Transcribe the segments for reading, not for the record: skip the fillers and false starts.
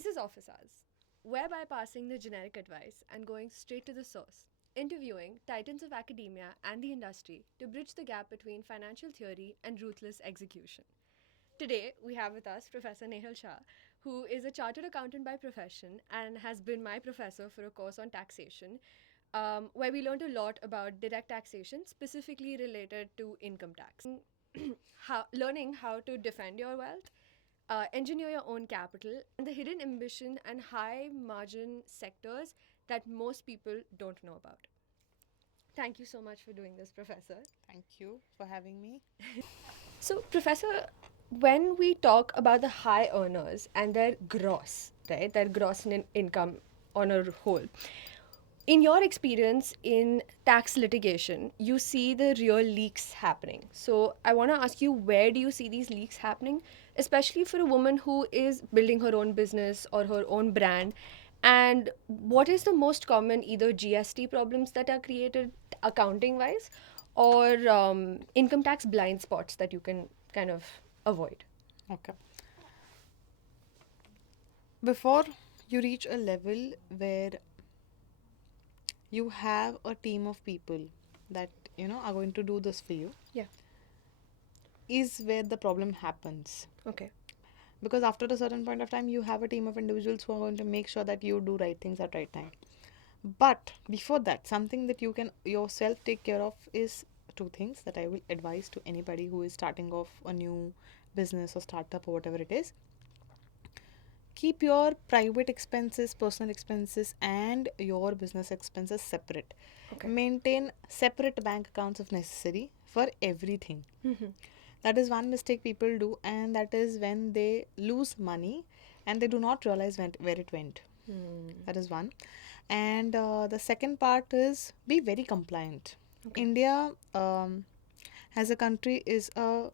This is Office Hours. We're bypassing the generic advice and going straight to the source, interviewing titans of academia and the industry to bridge the gap between financial theory and ruthless execution. Today, we have with us Professor Nehal Shah, who is a chartered accountant by profession and has been my professor for a course on taxation, where we learned a lot about direct taxation, specifically related to income tax. Learning how to defend your wealth, engineer your own capital, and the hidden ambition and high margin sectors that most people don't know about. Thank you so much for doing this, Professor. Thank you for having me. So, Professor, when we talk about the high earners and their gross, right, their gross income on a whole, in your experience in tax litigation, you see the real leaks happening. So, I want to ask you, where do you see these leaks happening, especially for a woman who is building her own business or her own brand? And what is the most common either GST problems that are created accounting wise or income tax blind spots that you can kind of avoid? Okay. Before you reach a level where you have a team of people that are going to do this for you, Yeah. is where the problem happens. Okay. Because after a certain point of time, you have a team of individuals who are going to make sure that you do right things at right time. But before that, something that you can yourself take care of is two things that I will advise to anybody who is starting off a new business or startup or whatever it is. Keep your private expenses, personal expenses, and your business expenses separate. Okay. Maintain separate bank accounts if necessary for everything. Mm-hmm. That is one mistake people do, and that is when they lose money and they do not realize where it went. That is one. And the second part is be very compliant. Okay. India, as a country, is a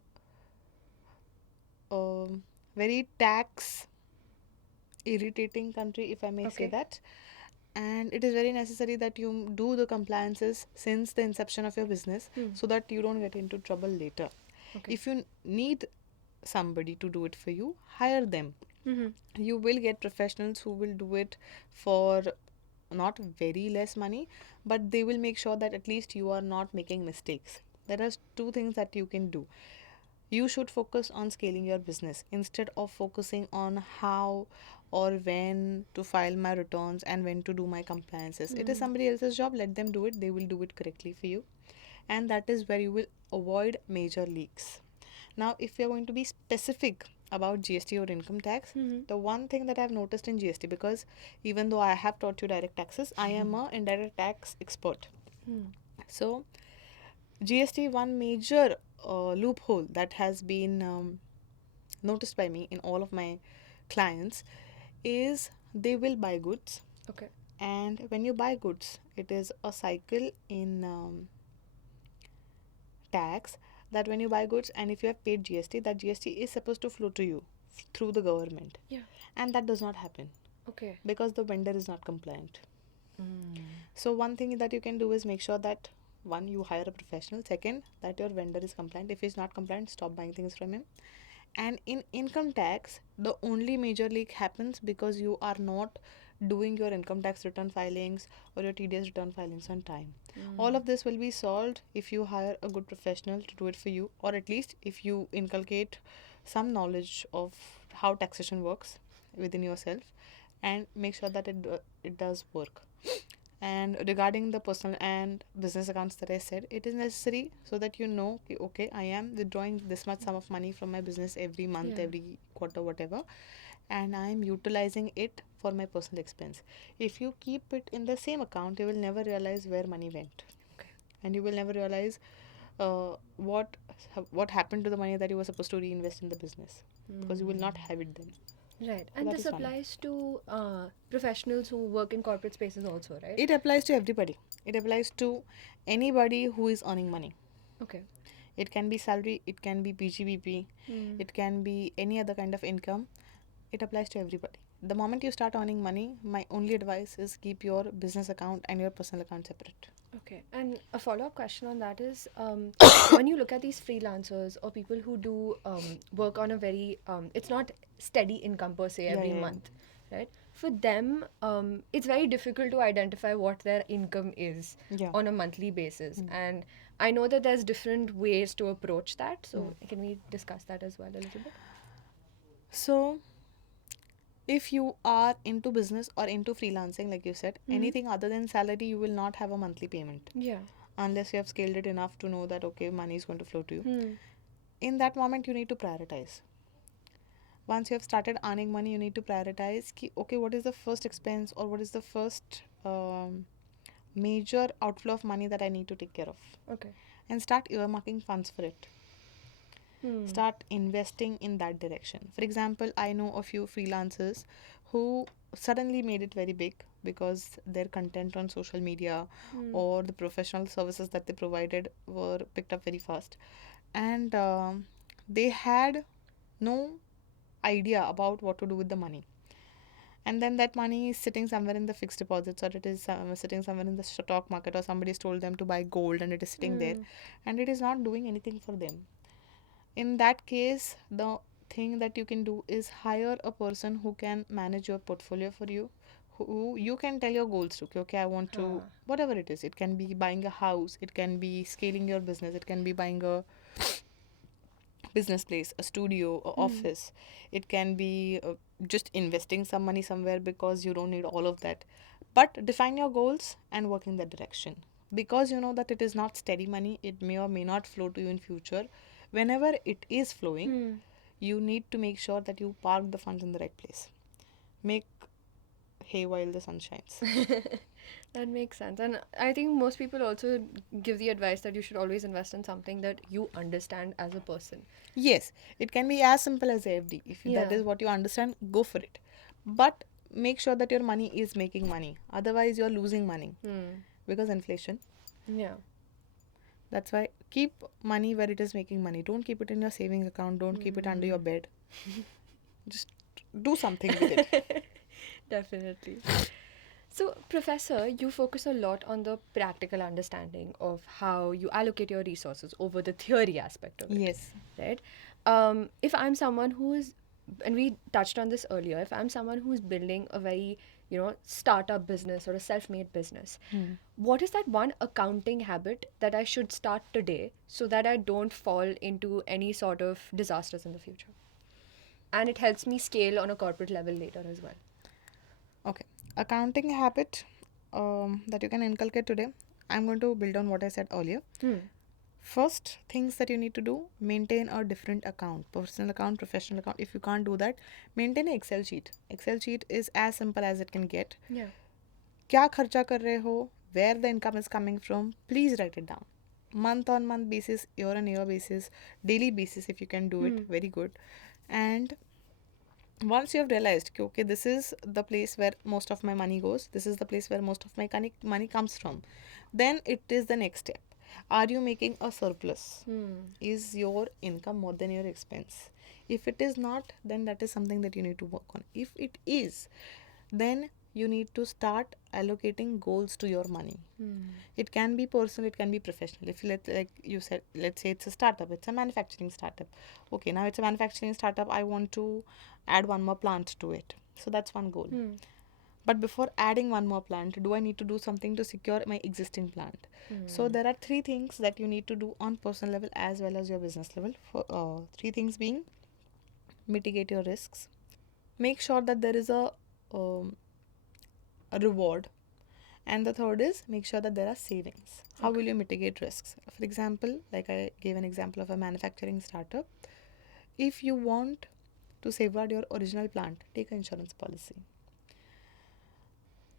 very tax irritating country, if I may say Okay. that. And it is very necessary that you do the compliances since the inception of your business so that you don't get into trouble later. Okay. If you need somebody to do it for you, hire them. Mm-hmm. You will get professionals who will do it for not very less money, but they will make sure that at least you are not making mistakes. There are two things that you can do. You should focus on scaling your business instead of focusing on how or when to file my returns and when to do my compliances. It is somebody else's job. Let them do it. They will do it correctly for you. And that is where you will avoid major leaks. Now, if you're going to be specific about GST or income tax, the one thing that I've noticed in GST, because even though I have taught you direct taxes, I am a indirect tax expert. So GST, one major loophole that has been noticed by me in all of my clients is they will buy goods. Okay. And when you buy goods, it is a cycle in tax that when you buy goods and if you have paid GST, that GST is supposed to flow to you through the government. Yeah. And that does not happen Okay. because the vendor is not compliant. So one thing that you can do is make sure that one, you hire a professional. Second, that your vendor is compliant. If he's not compliant, stop buying things from him. And in income tax, the only major leak happens because you are not doing your income tax return filings or your TDS return filings on time. All of this will be solved if you hire a good professional to do it for you, or at least if you inculcate some knowledge of how taxation works within yourself and make sure that it does work. And regarding the personal and business accounts that I said, it is necessary so that you know, okay, I am withdrawing this much sum of money from my business every month, Yeah. every quarter, whatever, and I am utilizing it for my personal expense. If you keep it in the same account, you will never realize where money went. Okay. And you will never realize what happened to the money that you were supposed to reinvest in the business because you will not have it then. Right. So And that this is one. applies to professionals who work in corporate spaces also, right? It applies to everybody. It applies to anybody who is earning money. Okay. It can be salary, it can be PGBP, it can be any other kind of income. It applies to everybody. The moment you start earning money, my only advice is keep your business account and your personal account separate. Okay. And a follow-up question on that is, when you look at these freelancers or people who do work on a very, it's not steady income per se every month, right? For them, it's very difficult to identify what their income is Yeah. on a monthly basis. And I know that there's different ways to approach that. So can we discuss that as well a little bit? So, if you are into business or into freelancing, like you said, anything other than salary, you will not have a monthly payment Yeah. unless you have scaled it enough to know that okay, money is going to flow to you. Hmm. In that moment, you need to prioritize. Once you have started earning money, you need to prioritize ki, okay, what is the first expense or what is the first major outflow of money that I need to take care of, Okay. and start earmarking funds for it. Hmm. Start investing in that direction. For example, I know a few freelancers who suddenly made it very big because their content on social media or the professional services that they provided were picked up very fast, and they had no idea about what to do with the money, and then that money is sitting somewhere in the fixed deposits, or it is sitting somewhere in the stock market, or somebody's told them to buy gold and it is sitting there and it is not doing anything for them. In that case, the thing that you can do is hire a person who can manage your portfolio for you, who you can tell your goals to. Okay, okay, I want to, whatever it is, it can be buying a house, it can be scaling your business, it can be buying a business place, a studio, a office, it can be just investing some money somewhere, because you don't need all of that. But define your goals and work in that direction, because you know that it is not steady money, it may or may not flow to you in future. Whenever it is flowing, you need to make sure that you park the funds in the right place. Make hay while the sun shines. That makes sense. And I think most people also give the advice that you should always invest in something that you understand as a person. Yes, it can be as simple as AFD. If that Yeah. is what you understand, go for it. But make sure that your money is making money. Otherwise, you're losing money because inflation. Yeah. That's why keep money where it is making money. Don't keep it in your savings account. Don't keep it under your bed. Just do something with it. Definitely. So, Professor, you focus a lot on the practical understanding of how you allocate your resources over the theory aspect of it. Yes. Right? If I'm someone who is, and we touched on this earlier, if I'm someone who's building a very, startup business or a self made business, what is that one accounting habit that I should start today so that I don't fall into any sort of disasters in the future? And it helps me scale on a corporate level later as well. Okay. Accounting habit that you can inculcate today. I'm going to build on what I said earlier. First things that you need to do, maintain a different account, personal account, professional account. If you can't do that, maintain an Excel sheet. Excel sheet is as simple as it can get. Yeah. क्या खर्चा कर रहे हो, where the income is coming from, please write it down. Month on month basis, year on year basis, daily basis, if you can do it, very good. And once you have realized, okay, this is the place where most of my money goes, this is the place where most of my money comes from, then it is the next step. Are you making a surplus? Is your income more than your expense? If it is not, then that is something that you need to work on. If it is, then you need to start allocating goals to your money. It can be personal, it can be professional. If like you said, let's say it's a startup, it's a manufacturing startup. Okay, now it's a manufacturing startup, I want to add one more plant to it. So that's one goal. But before adding one more plant, do I need to do something to secure my existing plant? So there are three things that you need to do on personal level as well as your business level. For three things being, mitigate your risks. Make sure that there is a reward. And the third is, make sure that there are savings. How will you mitigate risks? For example, like I gave an example of a manufacturing startup. If you want to safeguard your original plant, take an insurance policy.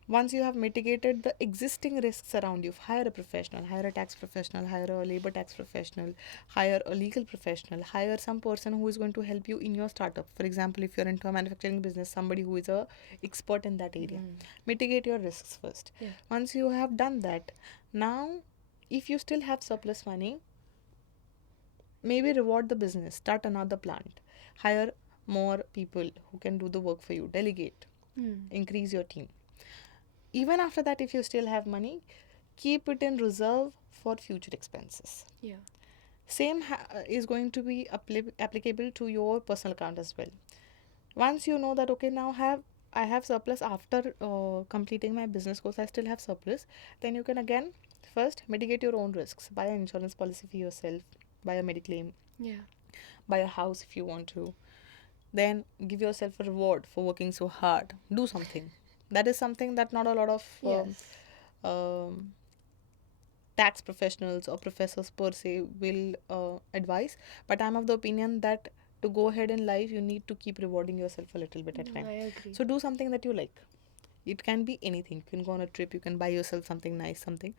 Once you have mitigated the existing risks around you, hire a professional, hire a tax professional, hire a labor tax professional, hire a legal professional, hire some person who is going to help you in your startup. For example, if you're into a manufacturing business, somebody who is a expert in that area. Mitigate your risks first. Yeah. Once you have done that, now if you still have surplus money, maybe reward the business, start another plant, hire more people who can do the work for you, delegate, increase your team. Even after that, if you still have money, keep it in reserve for future expenses. Yeah. Same is going to be applicable to your personal account as well. Once you know that, okay, now I have surplus after completing my business course, I still have surplus, then you can again first mitigate your own risks. Buy an insurance policy for yourself, buy a mediclaim, Yeah. buy a house if you want to. Then give yourself a reward for working so hard. Do something. That is something that not a lot of Yes. um, tax professionals or professors per se will advise. But I'm of the opinion that to go ahead in life, you need to keep rewarding yourself a little bit at a No, time. I agree. So do something that you like. It can be anything. You can go on a trip, you can buy yourself something nice, something.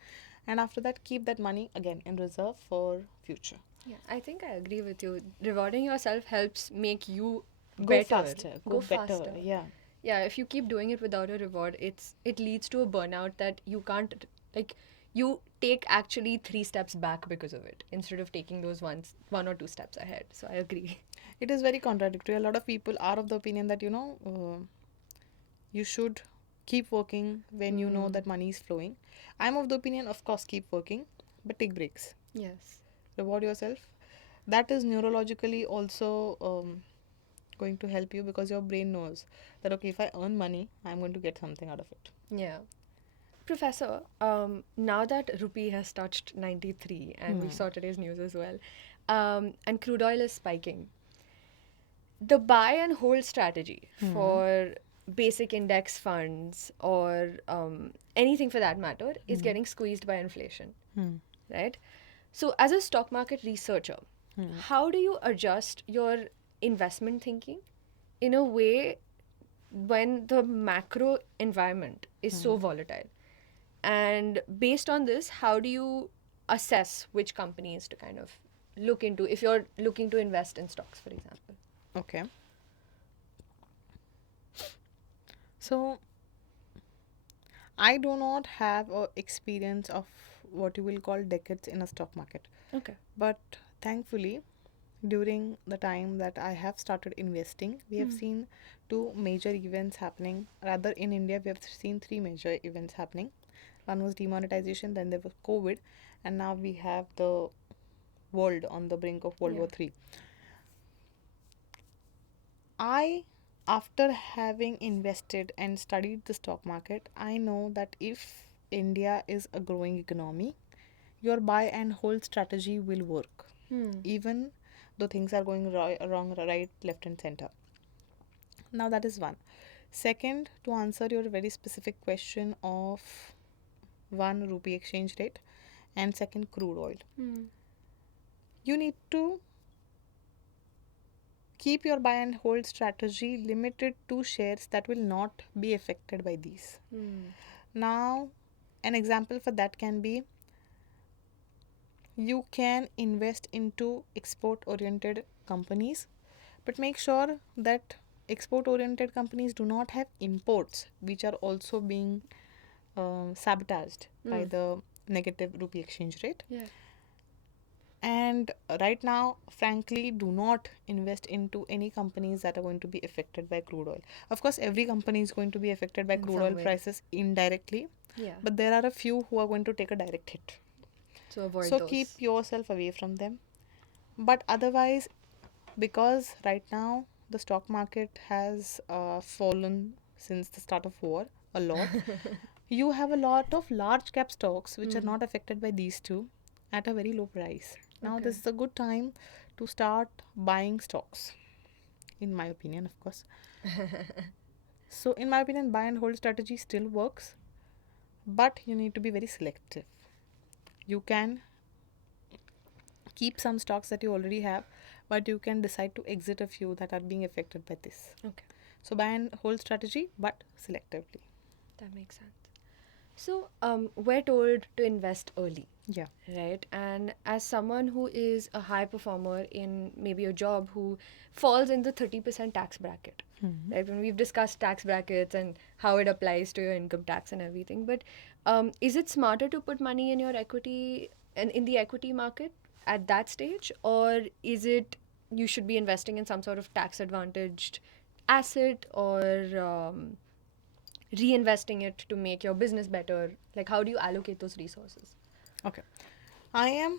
And after that, keep that money again in reserve for future. Yeah, I think I agree with you. Rewarding yourself helps make you Go better, faster, go go better. faster. Yeah. Yeah, if you keep doing it without a reward, it leads to a burnout that you can't, like, you take actually 3 steps back because of it instead of taking those one or two steps ahead. So I agree. It is very contradictory. A lot of people are of the opinion that, you should keep working when you know that money is flowing. I'm of the opinion, of course, keep working, but take breaks. Yes. Reward yourself. That is neurologically also going to help you because your brain knows that, okay, if I earn money, I'm going to get something out of it. Yeah. Professor, now that Rupee has touched 93, and we saw today's news as well, and crude oil is spiking, the buy and hold strategy for basic index funds or anything for that matter is getting squeezed by inflation, right? So, as a stock market researcher, how do you adjust your investment thinking in a way when the macro environment is so volatile? And based on this, how do you assess which companies to kind of look into if you're looking to invest in stocks, for example? Okay. So, I do not have a experience of what you will call decades in a stock market. Okay. But thankfully, during the time that I have started investing, we have seen two major events happening. Rather, in India, we have seen three major events happening. One was demonetization, then there was COVID, and now we have the world on the brink of World Yeah. War III. I, after having invested and studied the stock market, I know that if India is a growing economy, your buy and hold strategy will work, even though things are going wrong, right, left, and center. Now, that is one. Second, to answer your very specific question of one, rupee exchange rate, and second, crude oil, you need to keep your buy and hold strategy limited to shares that will not be affected by these. Now, an example for that can be you can invest into export oriented companies, but make sure that export oriented companies do not have imports which are also being sabotaged by the negative rupee exchange rate. Yeah. And right now, frankly, do not invest into any companies that are going to be affected by crude oil. Of course, every company is going to be affected by In crude some oil way. prices indirectly, Yeah. but there are a few who are going to take a direct hit. So avoid So those. keep yourself away from them. But otherwise, because right now the stock market has fallen since the start of war a lot, you have a lot of large cap stocks which are not affected by these two at a very low price. Now, Okay. this is a good time to start buying stocks, in my opinion, of course. So, in my opinion, buy and hold strategy still works, but you need to be very selective. You can keep some stocks that you already have, but you can decide to exit a few that are being affected by this. Okay. So, buy and hold strategy, but selectively. That makes sense. So, we're told to invest early, Yeah. right? And as someone who is a high performer in maybe a job who falls in the 30% tax bracket, right? When we've discussed tax brackets and how it applies to your income tax and everything, but is it smarter to put money in your equity and in the equity market at that stage, or is it you should be investing in some sort of tax advantaged asset or reinvesting it to make your business better? Like, how do you allocate those resources? Okay. I am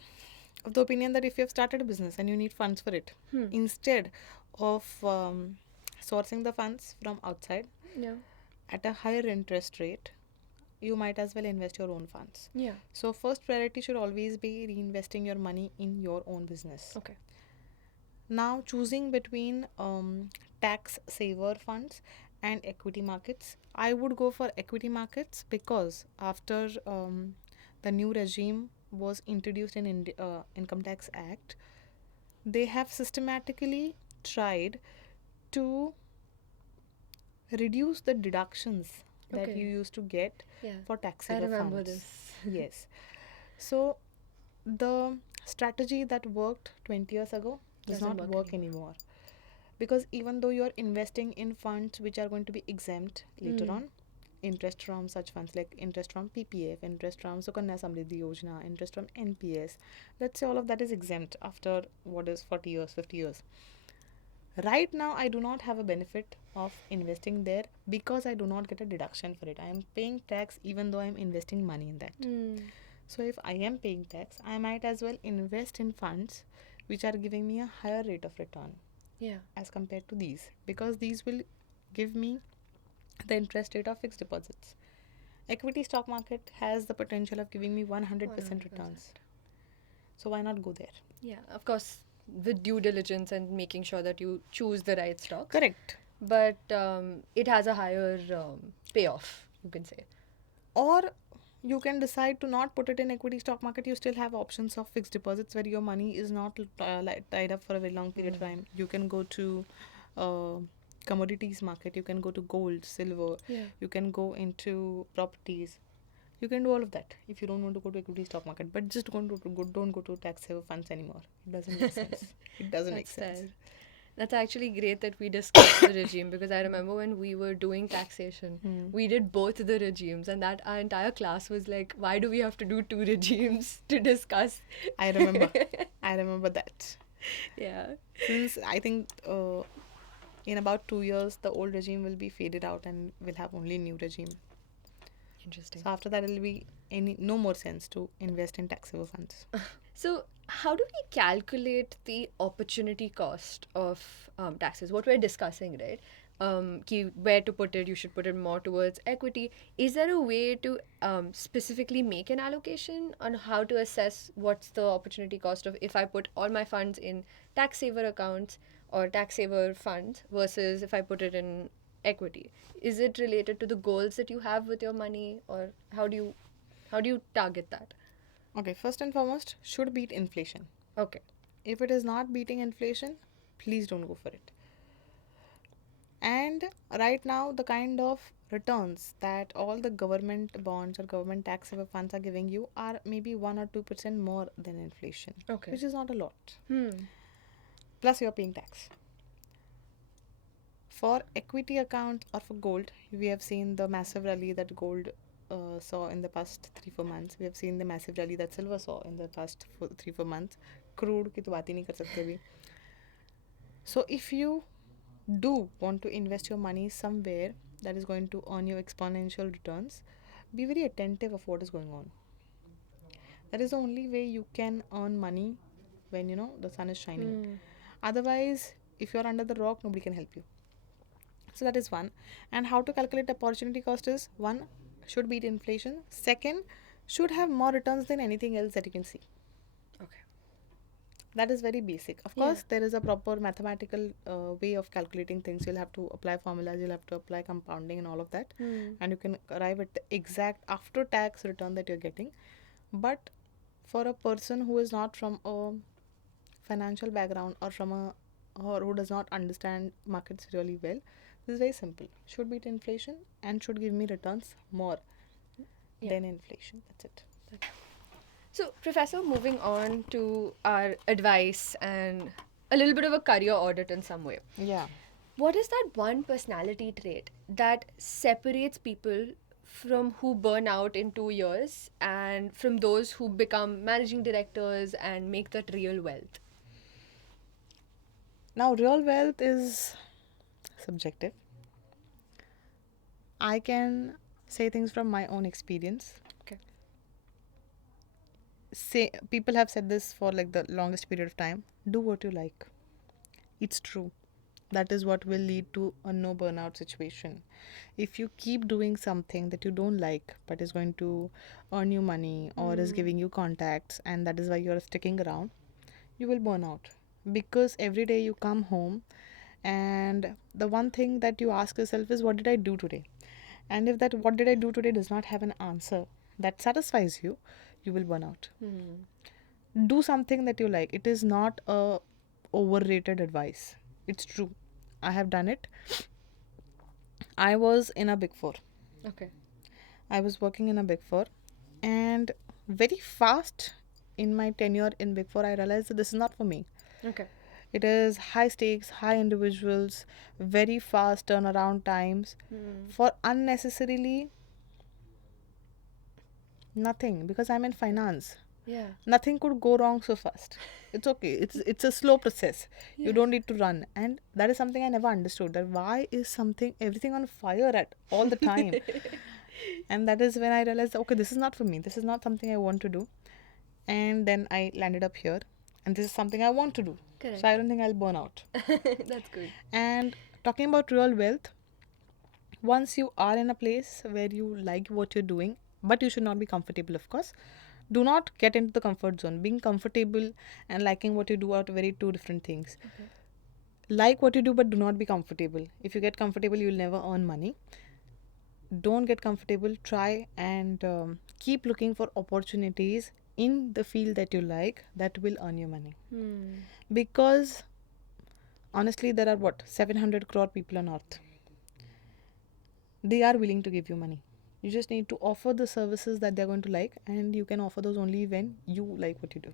of the opinion that if you have started a business and you need funds for it, instead of sourcing the funds from outside, Yeah. At a higher interest rate, you might as well invest your own funds. Yeah. So first priority should always be reinvesting your money in your own business. Okay. Now choosing between tax saver funds and equity markets, I would go for equity markets because after the new regime was introduced in Income Tax Act, they have systematically tried to reduce the deductions that Okay. you used to get Yeah. for tax I saver remember funds. this. Yes. So the strategy that worked 20 years ago does Doesn't not work work anymore. anymore. Because even though you're investing in funds which are going to be exempt later on, interest from such funds like interest from PPF, interest from Sukanya Samriddhi Yojana, interest from NPS, let's say all of that is exempt after what is 40 years, 50 years. Right now, I do not have a benefit of investing there because I do not get a deduction for it. I am paying tax even though I am investing money in that. So, if I am paying tax, I might as well invest in funds which are giving me a higher rate of return. Yeah. As compared to these, because these will give me the interest rate of fixed deposits. Equity stock market has the potential of giving me 100% returns. So why not go there? Yeah, of course, with due diligence and making sure that you choose the right stocks. Correct. But it has a higher payoff, you can say. Or you can decide to not put it in equity stock market. You still have options of fixed deposits where your money is not tied up for a very long period of time. You can go to uh, commodities market. You can go to gold, silver. Yeah. You can go into properties. You can do all of that if you don't want to go to equity stock market. But just don't go to tax saver funds anymore. It doesn't make sense. It doesn't make That's sense. fair. That's actually great that we discussed the regime, because I remember when we were doing taxation, we did both the regimes, and that our entire class was like, why do we have to do two regimes to discuss? I remember. I remember that. Yeah. Since I think in about 2 years, the old regime will be faded out and we'll have only new regime. Interesting. So after that, it'll be no more sense to invest in tax saver funds. So, how do we calculate the opportunity cost of taxes? What we're discussing, right? Where to put it, you should put it more towards equity. Is there a way to specifically make an allocation on how to assess what's the opportunity cost of if I put all my funds in tax saver accounts or tax saver funds versus if I put it in equity? Is it related to the goals that you have with your money, or how do you target that? Okay, first and foremost, should beat inflation. Okay. If it is not beating inflation, please don't go for it. And right now, the kind of returns that all the government bonds or government tax saver funds are giving you are maybe 1 or 2% more than inflation, Okay. which is not a lot. Plus, you're paying tax. For equity account or for gold, we have seen the massive rally that gold saw in the past 3-4 months. We have seen the massive rally that silver saw in the past 3-4 months. Crude की तो बात ही नहीं कर सकते अभी. So if you do want to invest your money somewhere that is going to earn you exponential returns, be very attentive of what is going on. That is the only way you can earn money when the sun is shining. Otherwise, if you're under the rock, nobody can help you. So that is one. And how to calculate opportunity cost is, one, should beat inflation. Second, should have more returns than anything else that you can see. Okay. That is very basic. Of course, there is a proper mathematical way of calculating things. You'll have to apply formulas, you'll have to apply compounding and all of that. And you can arrive at the exact after tax return that you're getting. But for a person who is not from a financial background or who does not understand markets really well, this is very simple. Should beat inflation and should give me returns more than inflation. That's it. So, Professor, moving on to our advice and a little bit of a career audit in some way. Yeah. What is that one personality trait that separates people from who burn out in 2 years and from those who become managing directors and make that real wealth? Now, real wealth is subjective. I can say things from my own experience. Okay. People have said this for like the longest period of time. Do what you like. It's true. That is what will lead to a no burnout situation. If you keep doing something that you don't like but is going to earn you money or is giving you contacts, and that is why you're sticking around, you will burn out. Because every day you come home and the one thing that you ask yourself is, what did I do today? And if that what did I do today does not have an answer that satisfies you, you will burn out. Do something that you like. It is not a overrated advice. It's true. I have done it. I was in a big four. Okay. I was working in a big four, and very fast in my tenure in big four, I realized that this is not for me. Okay. It is high stakes, high individuals, very fast turnaround times for unnecessarily nothing, because I'm in finance. Yeah. Nothing could go wrong so fast. It's okay. It's a slow process. You Yeah. don't need to run. And that is something I never understood. That why is something everything on fire at all the time? And that is when I realized, okay, this is not for me. This is not something I want to do. And then I landed up here, and this is something I want to do. Correct. So I don't think I'll burn out. That's good. And talking about real wealth, once you are in a place where you like what you're doing, but you should not be comfortable, of course. Do not get into the comfort zone. Being comfortable and liking what you do are very two different things. Okay. Like what you do, but do not be comfortable. If you get comfortable, you'll never earn money. Don't get comfortable. Try and keep looking for opportunities in the field that you like that will earn you money. Because honestly, there are what, 700 crore people on earth. They are willing to give you money. You just need to offer the services that they're going to like, and you can offer those only when you like what you do.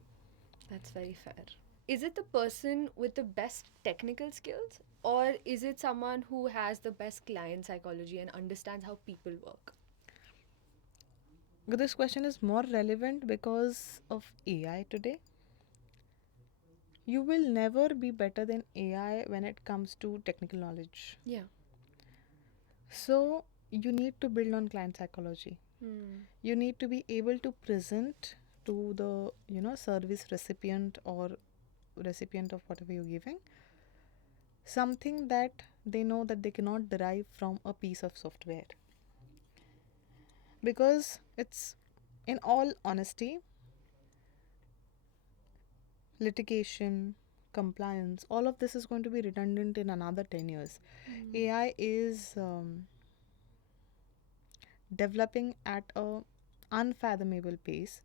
That's very fair. Is it the person with the best technical skills, or is it someone who has the best client psychology and understands how people work? But this question is more relevant because of AI today. You will never be better than AI when it comes to technical knowledge. Yeah. So you need to build on client psychology. You need to be able to present to the service recipient or recipient of whatever you're giving something that they know that they cannot derive from a piece of software. Because it's, in all honesty, litigation, compliance, all of this is going to be redundant in another 10 years. AI is developing at a unfathomable pace,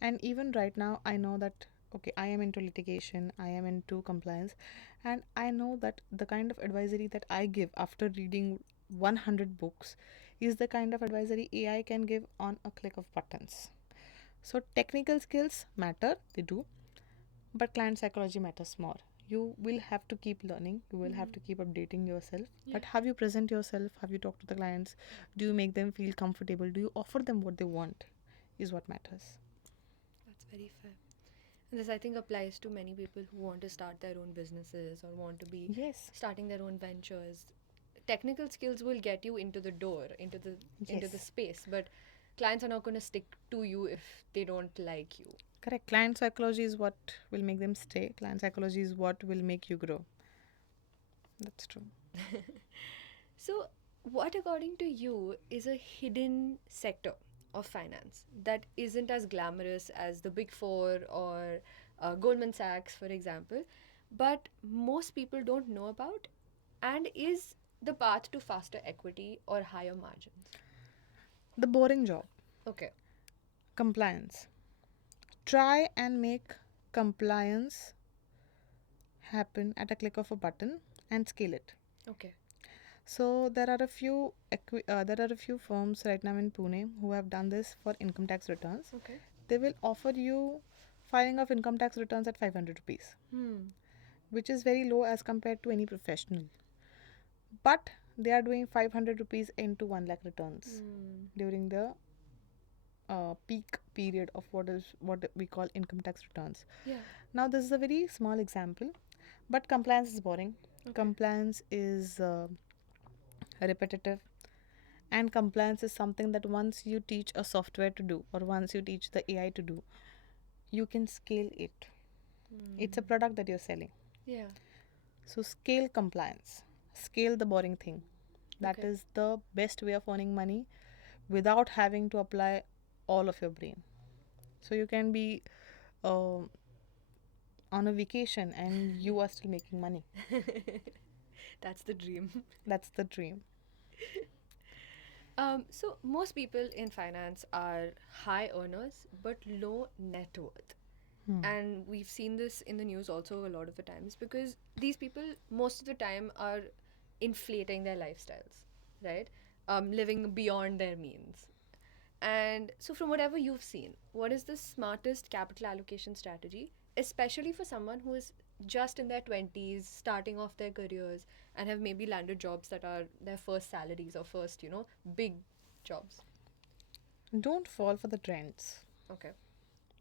and even right now I know that, okay, I am into litigation, I am into compliance, and I know that the kind of advisory that I give after reading 100 books is the kind of advisory AI can give on a click of buttons. So technical skills matter, they do, but client psychology matters more. You will have to keep learning, you will have to keep updating yourself. But how you present yourself, how you talk to the clients, do you make them feel comfortable, do you offer them what they want, is what matters. That's very fair. And this, I think, applies to many people who want to start their own businesses or want to be Yes. starting their own ventures. Technical skills will get you into the door, into the Yes. space, but clients are not going to stick to you if they don't like you. Correct. Client psychology is what will make them stay. Client psychology is what will make you grow. That's true. So, what, according to you, is a hidden sector of finance that isn't as glamorous as the Big Four or Goldman Sachs, for example, but most people don't know about, and is the path to faster equity or higher margins? The boring job. Okay. Compliance. Try and make compliance happen at a click of a button and scale it. Okay. So there are a few firms right now in Pune who have done this for income tax returns. Okay. They will offer you filing of income tax returns at 500 rupees, which is very low as compared to any professional. But they are doing 500 rupees into 1 lakh returns during the peak period of what we call income tax returns. Yeah. Now this is a very small example, but compliance is boring. Okay. Compliance is repetitive, and compliance is something that once you teach a software to do or once you teach the AI to do, you can scale it. It's a product that you're selling. Yeah. So scale compliance, scale the boring thing. That Okay. is the best way of earning money without having to apply all of your brain. So you can be um on a vacation and you are still making money. That's the dream. That's the dream. So most people in finance are high earners but low net worth. Hmm. And we've seen this in the news also a lot of the times because these people most of the time are inflating their lifestyles, right? Living beyond their means. And so, from whatever you've seen, what is the smartest capital allocation strategy, especially for someone who is just in their 20s, starting off their careers, and have maybe landed jobs that are their first salaries or first, big jobs? Don't fall for the trends. Okay.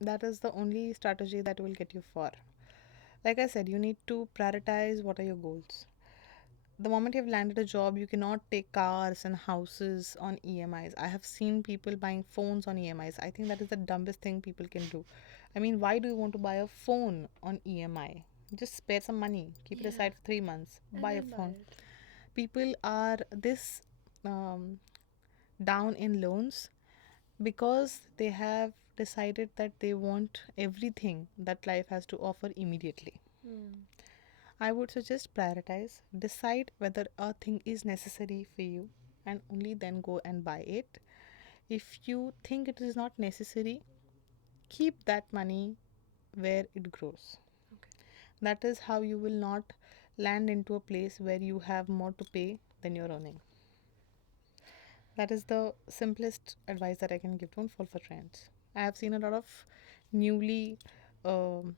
That is the only strategy that will get you far. Like I said, you need to prioritize what are your goals. The moment you've landed a job, you cannot take cars and houses on EMIs. I have seen people buying phones on EMIs. I think that is the dumbest thing people can do. I mean, why do you want to buy a phone on EMI? Just spare some money, keep it Yeah. aside for 3 months, And buy a then buy phone. it. People are this um, down in loans because they have decided that they want everything that life has to offer immediately. Hmm. I would suggest prioritize, decide whether a thing is necessary for you, and only then go and buy it. If you think it is not necessary, keep that money where it grows. Okay. That is how you will not land into a place where you have more to pay than you're earning. That is the simplest advice that I can give. Don't fall for trends. I have seen a lot of newly um,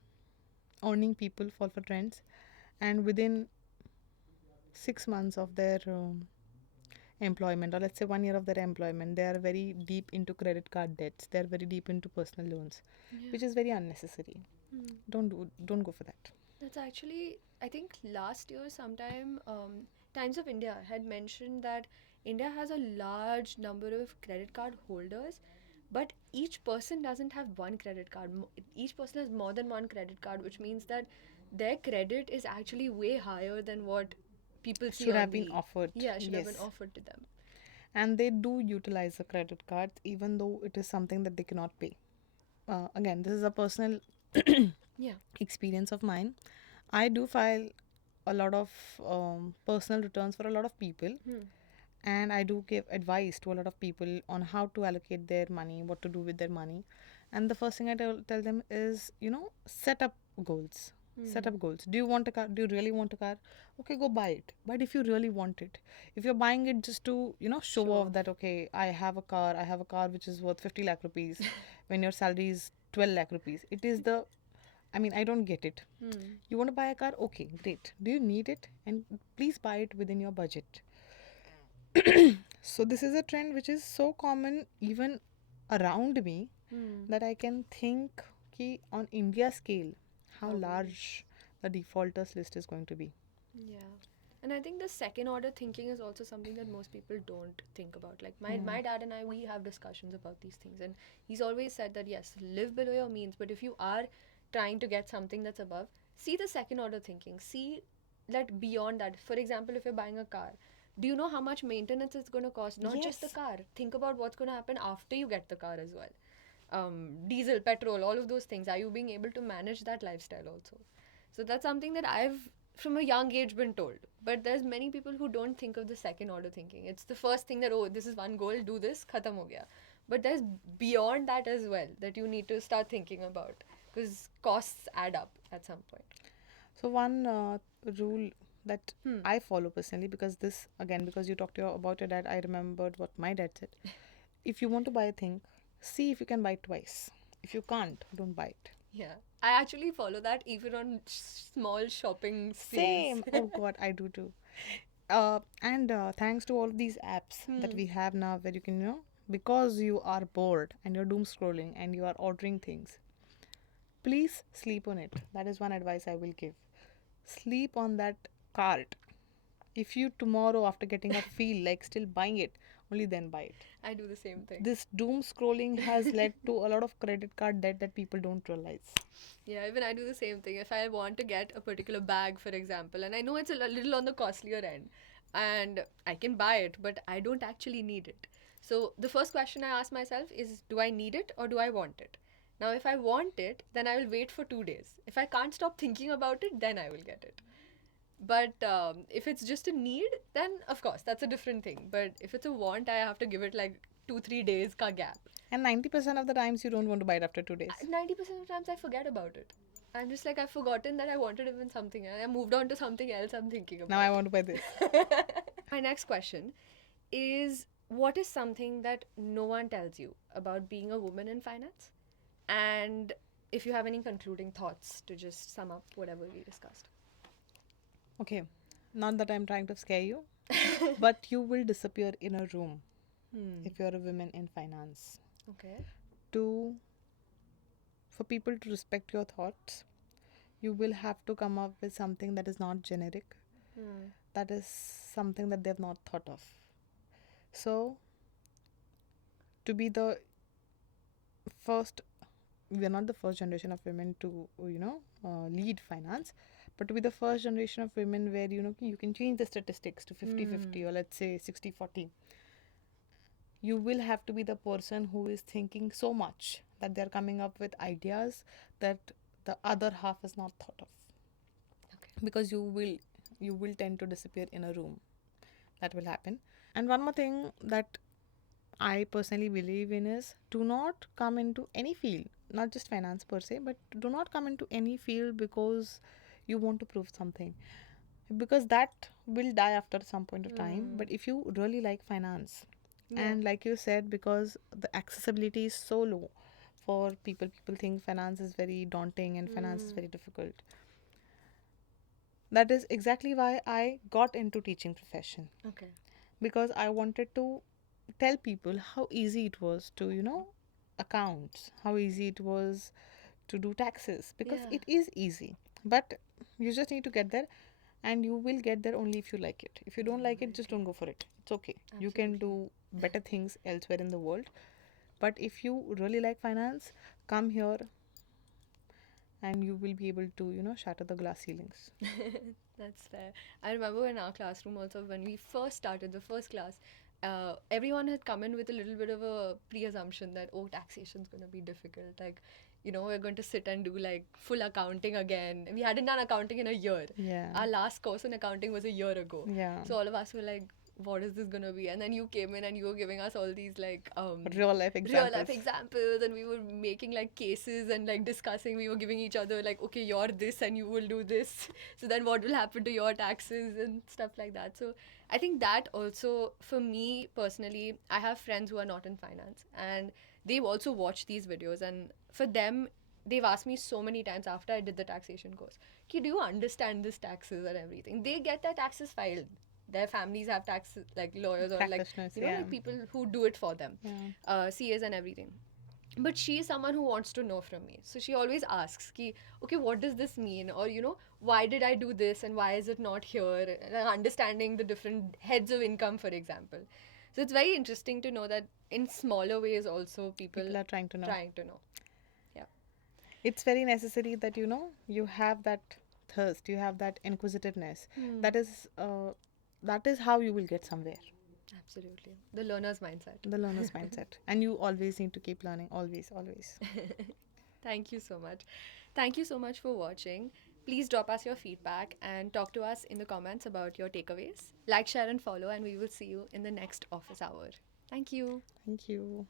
earning people fall for trends, and within 6 months of their employment, or let's say 1 year of their employment, they are very deep into credit card debts. They are very deep into personal loans, Yeah. which is very unnecessary. Hmm. Don't go for that. That's actually, I think last year sometime, Times of India had mentioned that India has a large number of credit card holders, but each person doesn't have one credit card. Each person has more than one credit card, which means that their credit is actually way higher than what people see Should have on been the, offered. yeah, should have been Yes. offered to them. And they do utilize the credit cards even though it is something that they cannot pay. Again, this is a personal Yeah. experience of mine. I do file a lot of personal returns for a lot of people, Hmm. and I do give advice to a lot of people on how to allocate their money, what to do with their money. And the first thing I tell them is, set up goals. Set Hmm. up goals. Do you want a car? Do you really want a car? Okay, go buy it. But if you really want it, if you're buying it just to, show Show off off. that, okay, I have a car which is worth 50 lakh rupees when your salary is 12 lakh rupees. It is the, I mean, I don't get it. Hmm. You want to buy a car? Okay, great. Do you need it? And please buy it within your budget. So this is a trend which is so common even around me Hmm. that I can think ki on India scale how How big? large the defaulters list is going to be. Yeah. And I think the second order thinking is also something that most people don't think about. Like Hmm. my dad and I, we have discussions about these things, and he's always said that yes, live below your means, but if you are trying to get something that's above, see the second order thinking. See that beyond that. For example, if you're buying a car, do you know how much maintenance it's going to cost? Not just the Yes. car. Think about what's going to happen after you get the car as well. Diesel, petrol, all of those things. Are you being able to manage that lifestyle also? So that's something that I've from a young age been told. But there's many people who don't think of the second order thinking. It's the first thing that, oh, this is one goal, do this, khatam ho gaya. But there's beyond that as well that you need to start thinking about because costs add up at some point. So one rule that Hmm. I follow personally, because this again, because you talked about your dad, I remembered what my dad said. If you want to buy a thing, see if you can buy it twice. If you can't, don't buy it. Yeah. I actually follow that even on small shopping sprees. Same. Oh God, I do too. And thanks to all of these apps that Hmm. we have now, where you can, because you are bored and you're doom scrolling and you are ordering things, please sleep on it. That is one advice I will give. Sleep on that cart. If you tomorrow, after getting a feel like still buying it, only then buy it. I do the same thing. This doom scrolling has led to a lot of credit card debt that people don't realize. Yeah, even I do the same thing. If I want to get a particular bag, for example, and I know it's a little on the costlier end, and I can buy it, but I don't actually need it. So the first question I ask myself is, do I need it or do I want it? Now, if I want it, then I will wait for 2 days. If I can't stop thinking about it, then I will get it. But if it's just a need, then of course that's a different thing. But if it's a want, I have to give it like 2-3 days ka gap. And 90% of the times you don't want to buy it after 2 days. 90% of the times I forget about it. I'm just like, I've forgotten that I wanted even something and I moved on to something else I'm thinking about. Now I want to buy this. My next question is, what is something that no one tells you about being a woman in finance? And if you have any concluding thoughts to just sum up whatever we discussed. Okay, not that I'm trying to scare you, but you will disappear in a room if you're a woman in finance. Okay. For people to respect your thoughts, you will have to come up with something that is not generic, that is something that they've not thought of. So, to be the first, we are not the first generation of women to, lead finance, but to be the first generation of women where, you can change the statistics to 50-50 or let's say 60-40. You will have to be the person who is thinking so much that they're coming up with ideas that the other half is not thought of. Okay. Because you will tend to disappear in a room. That will happen. And one more thing that I personally believe in is, do not come into any field, not just finance per se, but do not come into any field because you want to prove something. Because that will die after some point of time. But if you really like finance, and like you said, because the accessibility is so low for people think finance is very daunting and finance is very difficult. That is exactly why I got into teaching profession. Okay. Because I wanted to tell people how easy it was to, accounts, how easy it was to do taxes, because it is easy. But you just need to get there, and you will get there only if you like it. If you don't like it, just don't go for it. It's okay. Absolutely. You can do better things elsewhere in the world. But if you really like finance, come here and you will be able to, shatter the glass ceilings. That's fair. I remember in our classroom also, when we first started the first class, everyone had come in with a little bit of a pre-assumption that, oh, taxation's going to be difficult. Like, we're going to sit and do like full accounting again. We hadn't done accounting in a year. Yeah. Our last course in accounting was a year ago. Yeah. So all of us were like, what is this going to be? And then you came in and you were giving us all these like real life examples, and we were making like cases and like discussing. We were giving each other like, okay, you're this and you will do this. So then what will happen to your taxes and stuff like that. So I think that also, for me personally, I have friends who are not in finance and they've also watched these videos, and for them, they've asked me so many times after I did the taxation course, do you understand this taxes and everything? They get their taxes filed. Their families have tax like lawyers or like like people who do it for them, CAs and everything. But she is someone who wants to know from me, so she always asks, okay, what does this mean, or why did I do this and why is it not here? Understanding the different heads of income, for example. So it's very interesting to know that in smaller ways also people are trying to know. Yeah, it's very necessary that you have that thirst, you have that inquisitiveness. That is how you will get somewhere. Absolutely. The learner's mindset. And you always need to keep learning. Always. Thank you so much. Thank you so much for watching. Please drop us your feedback and talk to us in the comments about your takeaways. Like, share, and follow, and we will see you in the next office hour. Thank you. Thank you.